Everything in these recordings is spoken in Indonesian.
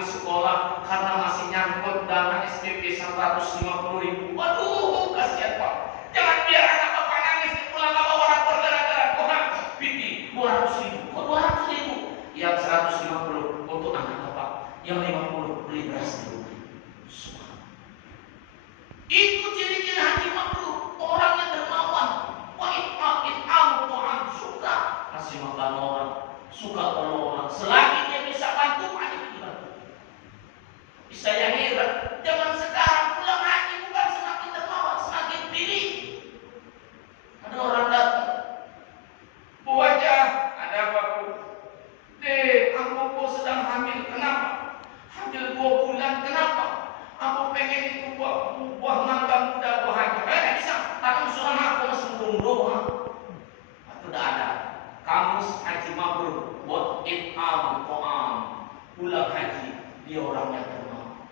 di sekolah karena masih nyangkut dana SPP 150.000. Waduh, kasihan Pak. Jangan biar anak Bapak nangis di pulang nggak bawa rapor gara-gara kurang pipi 200.000. Kok 200.000? Yang 150 untuk anak Bapak, yang 50 beli beras di rumah. Itu ciri-ciri haji mabrur, orang yang dermawan. Suka kasih makan orang, suka tolong orang. Selagi dia bisa bantu, hanya dibantu. Saya heran, zaman sekarang pulang haji bukan semakin dermawan, semakin pilih. Ada orang datang, Bu aja, ada apa Bu? Aku kok sedang hamil, kenapa? Hamil 2 bulan, kenapa? Aku pengen itu buah mangga muda, buah haji. Tidak bisa, tanam sulam aku masih doang. Sudah ada kamus haji mabrur buat it'am ta'am, pulang haji dia orang yang dermawan.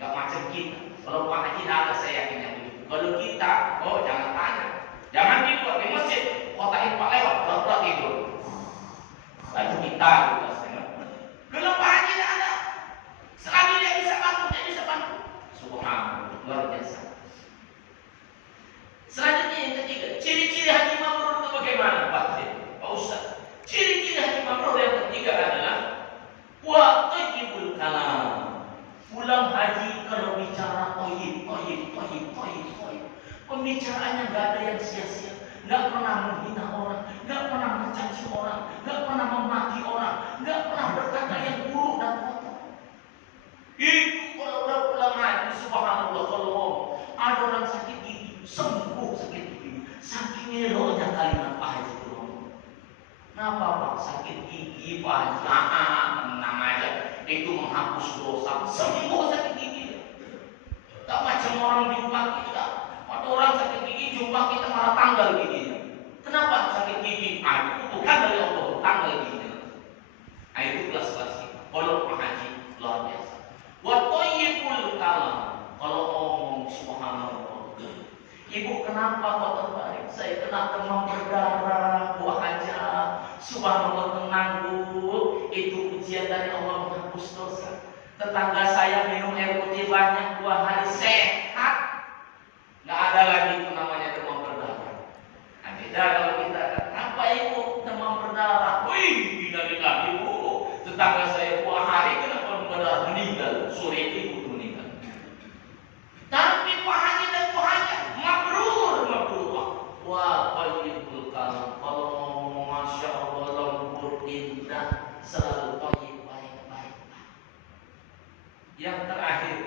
Gak macam kita. Kalau Pak Haji ada, saya yakin yang begitu. Kalau kita, oh jangan tanya, jangan tidur di masjid, kotain Pak lewat, pura-pura tidur. Itu kita juga. Kalau Pak Haji tidak ada, selagi dia bisa bantu, dia bisa bantu. Subhanallah, luar biasa. Selanjutnya yang ketiga, ciri-ciri haji mabrur itu bagaimana Pak Ustaz? Ciri-ciri haji mabrur yang ketiga adalah wa thayyibul kalam. Pulang haji kalau bicara toyib. Pembicaraannya nggak ada yang sia-sia, nggak pernah menghina orang, nggak pernah mencaci orang, nggak pernah memaki orang, nggak pernah berkata yang buruk dan kotor. Itu kalau udah pulang haji, subhanallah, kalau ada orang sakit gigi, sembuh sakit gigi. Saking eloknya kalimat Pak Haji itu. Kenapa Pak? Sakit gigi Pak Haji, tenang aja, itu menghapus dosa, sembuh sakit gigi. Tak macam orang jumpa kita, ada orang sakit gigi jumpa kita malah tanggal giginya. Kenapa sakit gigi? Itu bukan dari Allah, tanggal giginya. Itu kelas-kelas kita. Kalau Pak Haji luar biasa. Wa thayyibul kalam, kalau ngomong subhanallah. Ibu kenapa kok terbaik? Saya kena demam berdarah, Bu aja. Subhanallah, tenang Bu. Itu ujian dari Allah menghapus dosa. Tetangga saya minum air putih banyak 2 hari sehat. Nggak ada lagi itu namanya demam berdarah. Nah, beda kalau kita, apa Ibu demam berdarah? Wih, tidak Ibu. Tetangga saya 2 hari kena demam berdarah, meninggal. Sore itu meninggal. Tapi Pak Haji dan Bu Haji mabrur. Wah, thayyibul kalam. Kalau ngomong masya Allah, lembut, indah, selalu thayyib, baik. Yang terakhir,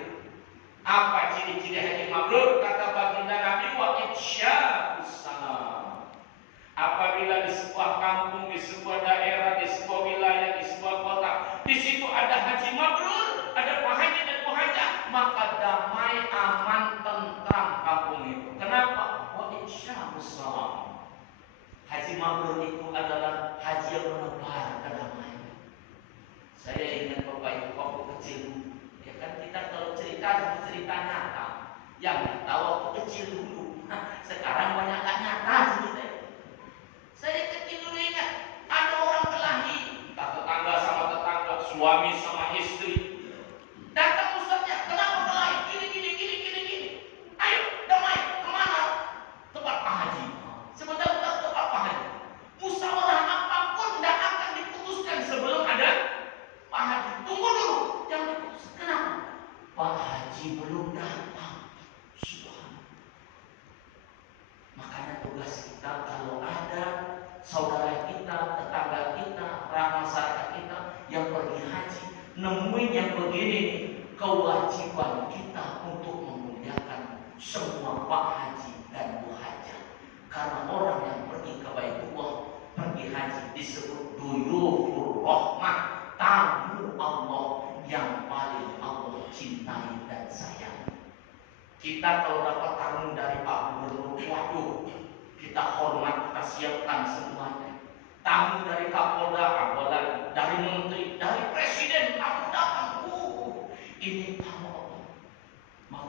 apa ciri-ciri haji mabrur? Kata baginda Nabi, wa ifsya'us salam. Apabila di sebuah kampung, di sebuah daerah, di sebuah wilayah, di sebuah kota, di situ ada haji mabrur, ada Pak Haji dan Bu Haji, maka damai, aman, tentram kampung itu. Kenapa? Wa ifsya'us salam. Haji mabrur itu adalah haji yang menebar kedamaian. Saya ingat Bapak Ibu waktu kecil, ya kan, kita kalau cerita nyata. Yang kita waktu kecil dulu, sekarang banyak gak nyata cerita. Saya kecil dulu ingat, ada orang kelahi, tetangga sama tetangga, suami sama istri. Datang ustaznya, kenapa kelahi? Gini. Ayo, damai, kemana? Tempat Pak Haji. Sebentar tempat Pak Haji. Musyawarah apapun tidak akan diputuskan sebelum ada Pak Haji. Tunggu dulu, jangan diputus. Kenapa? Pak Haji belum datang. Subhanallah. Makanya tugas kita kalau ada saudara kita, tetangga kita, masyarakat kita yang pergi haji, nemuin yang begini nih, kewajiban kita untuk memuliakan semua Pak Haji dan Bu Haji. Karena orang yang pergi ke Baitullah, pergi haji, disebut duyufur rahmah, tamu Allah yang paling Allah cintai dan sayang. Kita kalau dapat tamu dari Pak Gubernur, waduh, kita hormat, kita siapkan semuanya. Tamu dari Kapolda, apalagi dari Menteri, dari Presiden, tamu datang. Ini tamu